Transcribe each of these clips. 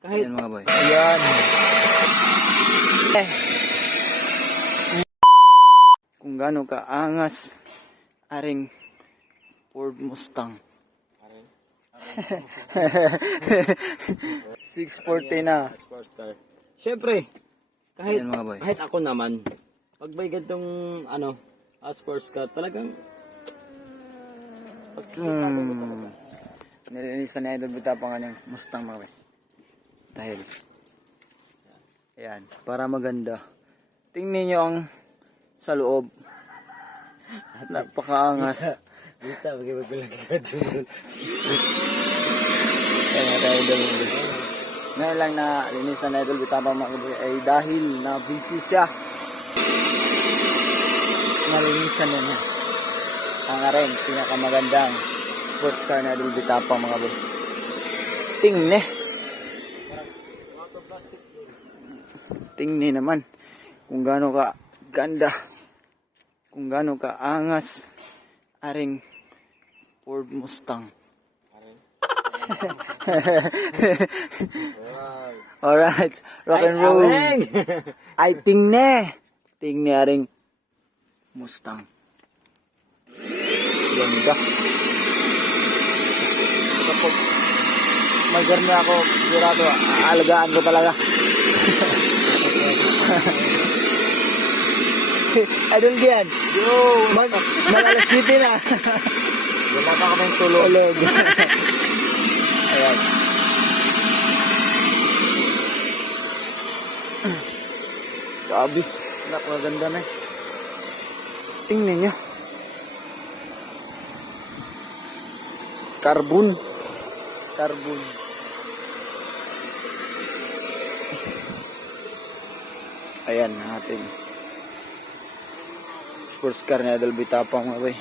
Kahit, Ayan mga boy. ayan. Eh, Kung gaano ka angas aring Ford Mustang. 640 na. Siyempre, kahit, Ayan mga boy. kahit ako naman, pag may gantong, ano, ah, sports car, talagang, Hmm. Nilinisan ni Idol Bita pa kanyang Mustang mga. Dahil. Ayan. Para maganda. Tingnan nyo ang sa loob. Napakaangas. Dito, magkipagpilagad doon. Kaya tayo doon. Ngayon lang na linisan na Idol Bitapang mga kaboy ay dahil na busy siya. Nalinisan na niya. Ang rin, pinakamagandang sports car na Idol Bitapang mga kaboy. Tingne. Tingne naman kung gaano ka ganda. Kung gaano ka angas. Aring Ford Mustang. Alright, rock and roll. Ay, tingne. Tingne aring Mustang. Ganda. Kapag magarni ako, sigurado, aalagaan ko talaga. Idol Gian. Yo! Mag, mag-alas city na. Wala pa kaming tulog. Tulog. Ayan. Grabe. Napakaganda na. Tingnan nyo. Carbon. Carbon. Ayan ang ating sports car ni Adol Bitapang mga boy.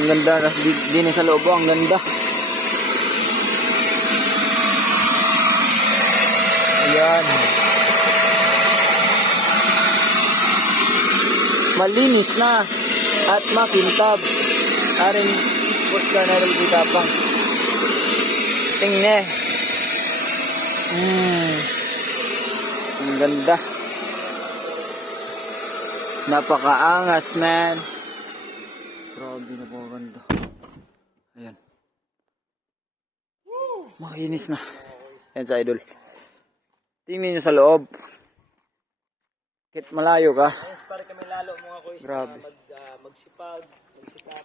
Ang ganda din sa loob, oh, ang ganda. Ayan. Malinis na at makintab. Aring sports car na Adol Bitapang. Tingne. Hmm. Ang ganda. Napakaangas, man. Grabe na po ganda. Ayan. Makinis na. Ayan sa idol. Tingnan niyo sa loob. Kit malayo ka. Para kami lalo mga kuys Grabe. mag, ah, magsipag, magsikap.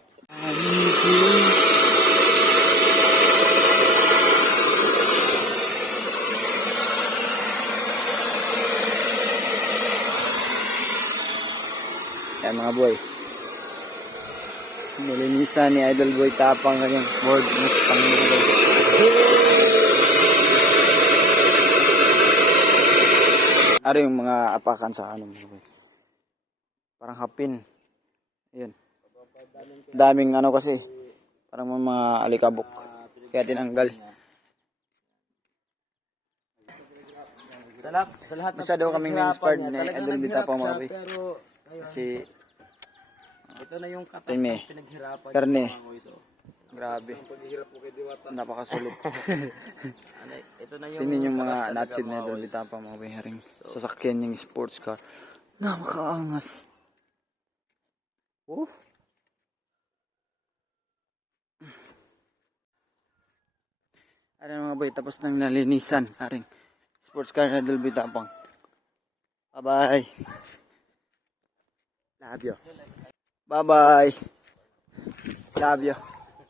Ayan mga boy. Nilinisan ni Idol Boy Tapang kanyang board. Mustang mga boy. Ano yung mga apakan sa ano mga? Parang hapin. Ayan. Daming ano kasi. Parang mga alikabok. Kaya tinanggal. Sa lahat, sa lahat Masyado kaming na-inspired talagang Idol naghirap Bitapang, mga ayun, Kasi ito na yung katas ng pinaghirapan Karne. niya, mga kuys, oh. Grabe. Paghihirap ko kay Diwata. Napakasulit. Ano, ito na yung Tingnan yung mga native na Idol kuys. Bitapang mga biharing sasakyan yung sports car. Napakaangas. Oh. Ano mga boy, tapos nang nalinisan, haring sports car na Idol Bitapang. Bye-bye. Love you. Bye-bye. Love you.